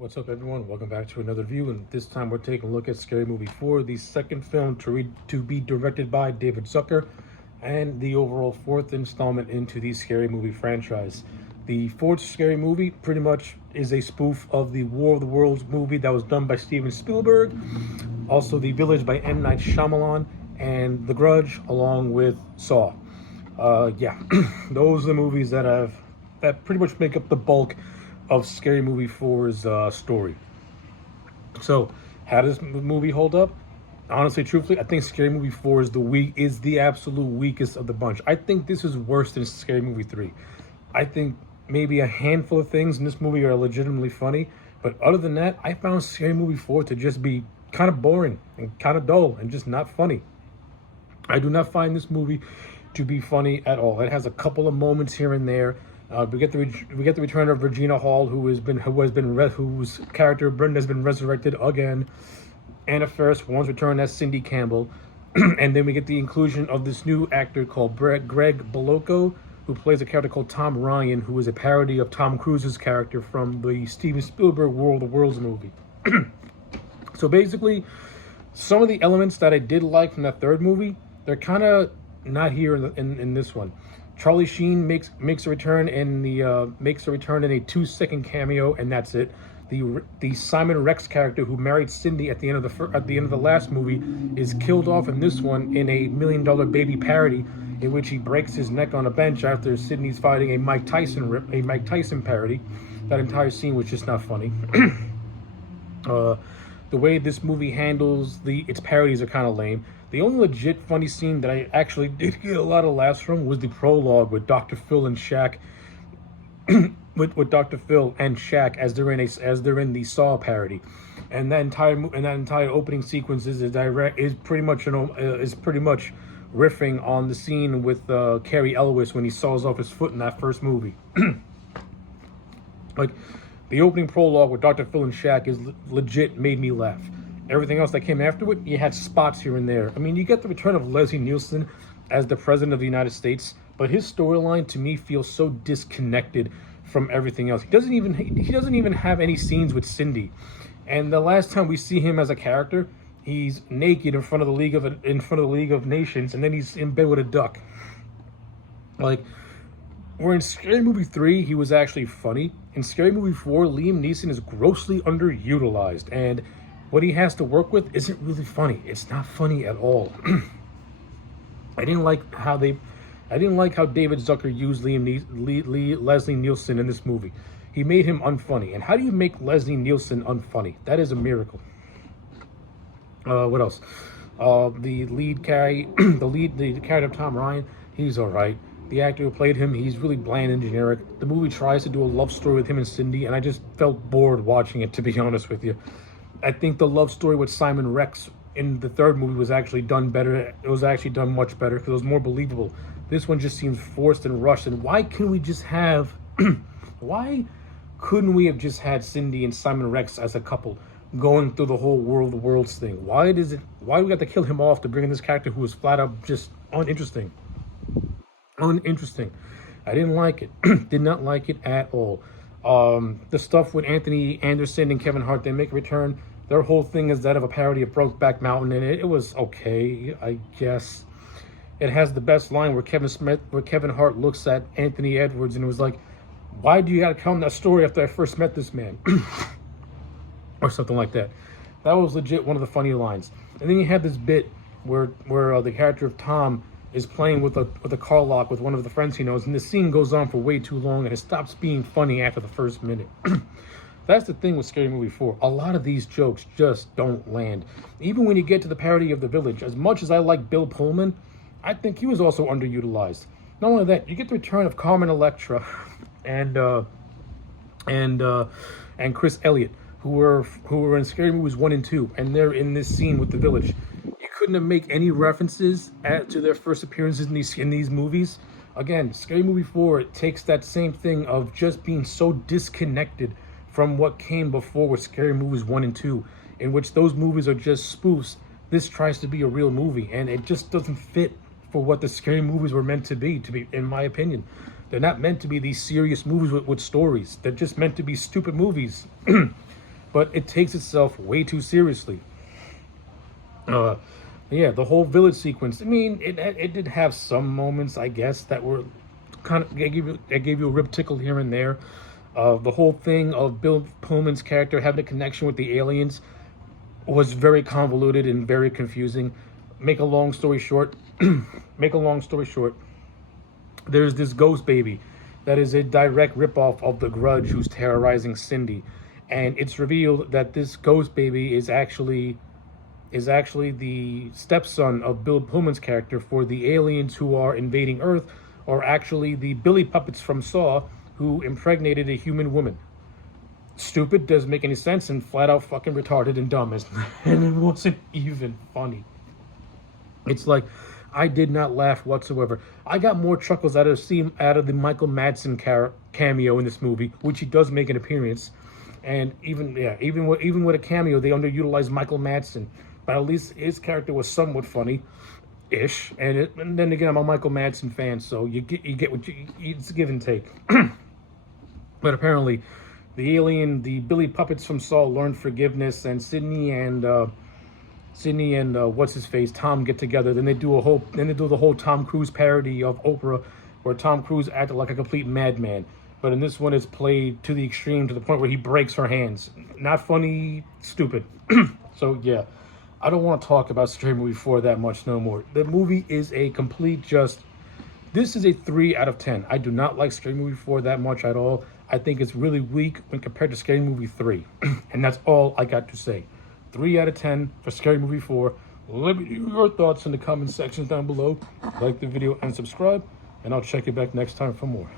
What's up, everyone? Welcome back to another review, and this time we're taking a look at Scary Movie 4, the second film to be directed by David Zucker, and the overall fourth installment into the Scary Movie franchise. The fourth Scary Movie pretty much is a spoof of the War of the Worlds movie that was done by Steven Spielberg, also The Village by M. Night Shyamalan, and The Grudge along with Saw. Those are the movies that pretty much make up the bulk of Scary Movie 4's story. So, how does the movie hold up? Honestly, truthfully, I think Scary Movie 4 is the absolute weakest of the bunch. I think this is worse than Scary Movie 3. I think maybe a handful of things in this movie are legitimately funny, but other than that, I found Scary Movie 4 to just be kind of boring and kind of dull and just not funny. I do not find this movie to be funny at all. It has a couple of moments here and there. We get the return of Regina Hall, whose character Brenda has been resurrected again. Anna Faris once returned as Cindy Campbell, and then we get the inclusion of this new actor called Greg Bolocco, who plays a character called Tom Ryan, who is a parody of Tom Cruise's character from the Steven Spielberg War of the Worlds movie. So basically, some of the elements that I did like from that third movie, they're kind of not here in this one. Charlie Sheen makes a return in a 2-second cameo, and that's it. The Simon Rex character who married Cindy at the end of the last movie is killed off in this one in a $1 Million Baby parody, in which he breaks his neck on a bench after Sidney's fighting a Mike Tyson parody. That entire scene was just not funny. The way this movie handles its parodies are kind of lame. The only legit funny scene that I actually did get a lot of laughs from was the prologue with Dr. Phil and Shaq, with Dr. Phil and Shaq as they're in the Saw parody, and that entire opening sequence is pretty much riffing on the scene with Cary Elwes when he saws off his foot in that first movie. Like, the opening prologue with Dr. Phil and Shaq is legit made me laugh. Everything else that came after it, you had spots here and there. I mean, you get the return of Leslie Nielsen as the President of the United States, but his storyline to me feels so disconnected from everything else. He doesn't even have any scenes with Cindy. And the last time we see him as a character, he's naked in front of the League of Nations, and then he's in bed with a duck. Like, where in Scary Movie 3, he was actually funny. In Scary Movie 4, Liam Neeson is grossly underutilized, and what he has to work with isn't really funny. It's not funny at all. I didn't like how David Zucker used Leslie Nielsen in this movie. He made him unfunny. And how do you make Leslie Nielsen unfunny? That is a miracle. What else? The character of Tom Ryan, he's all right. The actor who played him, he's really bland and generic. The movie tries to do a love story with him and Cindy, and I just felt bored watching it, to be honest with you. I think the love story with Simon Rex in the third movie was actually done better. It was actually done much better because it was more believable. This one just seems forced and rushed. And why couldn't we have just had Cindy and Simon Rex as a couple going through the whole War of the Worlds thing? Why do we have to kill him off to bring in this character who was flat out just uninteresting? I didn't like it. Did not like it at all. The stuff with Anthony Anderson and Kevin Hart, they make a return. Their whole thing is that of a parody of Brokeback Mountain, and it was okay, I guess. It has the best line where Kevin Hart looks at Anthony Edwards and was like, "Why do you gotta tell me that story after I first met this man?" Or something like that. That was legit one of the funny lines. And then you have this bit where the character of Tom is playing with a car lock with one of the friends he knows, and the scene goes on for way too long, and it stops being funny after the first minute. That's the thing with Scary Movie 4. A lot of these jokes just don't land. Even when you get to the parody of The Village, as much as I like Bill Pullman, I think he was also underutilized. Not only that, you get the return of Carmen Electra and Chris Elliott, who were in Scary Movies 1 and 2, and they're in this scene with The Village. You couldn't have made any references to their first appearances in these movies. Again, Scary Movie 4 takes that same thing of just being so disconnected from what came before with Scary Movies 1 and 2, in which those movies are just spoofs. This tries to be a real movie, and it just doesn't fit for what the Scary Movies were meant to be, in my opinion. They're not meant to be these serious movies with stories. They're just meant to be stupid movies. but it takes itself way too seriously. Uh, yeah, the whole village sequence. I mean, it did have some moments, I guess, that were kind of they gave you a rib tickle here and there. The whole thing of Bill Pullman's character having a connection with the aliens was very convoluted and very confusing. Make a long story short, make a long story short, there's this ghost baby that is a direct ripoff of the Grudge who's terrorizing Cindy, and it's revealed that this ghost baby is actually the stepson of Bill Pullman's character, for the aliens who are invading Earth are actually the Billy puppets from Saw who impregnated a human woman. Stupid, doesn't make any sense, and flat out fucking retarded and dumb. And it wasn't even funny. It's like, I did not laugh whatsoever. I got more chuckles out of the Michael Madsen cameo in this movie, which he does make an appearance. And even with a cameo, they underutilized Michael Madsen. But at least his character was somewhat funny-ish. And then again, I'm a Michael Madsen fan, so you get what it's give and take. But apparently, the Billy puppets from Saw learned forgiveness, and Sydney and what's his face, Tom, get together. Then they do the whole Tom Cruise parody of Oprah, where Tom Cruise acted like a complete madman. But in this one, it's played to the extreme, to the point where he breaks her hands. Not funny, stupid. So yeah, I don't want to talk about Scary Movie 4 that much no more. The movie is a complete this is a 3 out of 10. I do not like Scary Movie 4 that much at all. I think it's really weak when compared to Scary Movie 3. And that's all I got to say. 3 out of 10 for Scary Movie 4. Let me know your thoughts in the comment sections down below. Like the video and subscribe. And I'll check you back next time for more.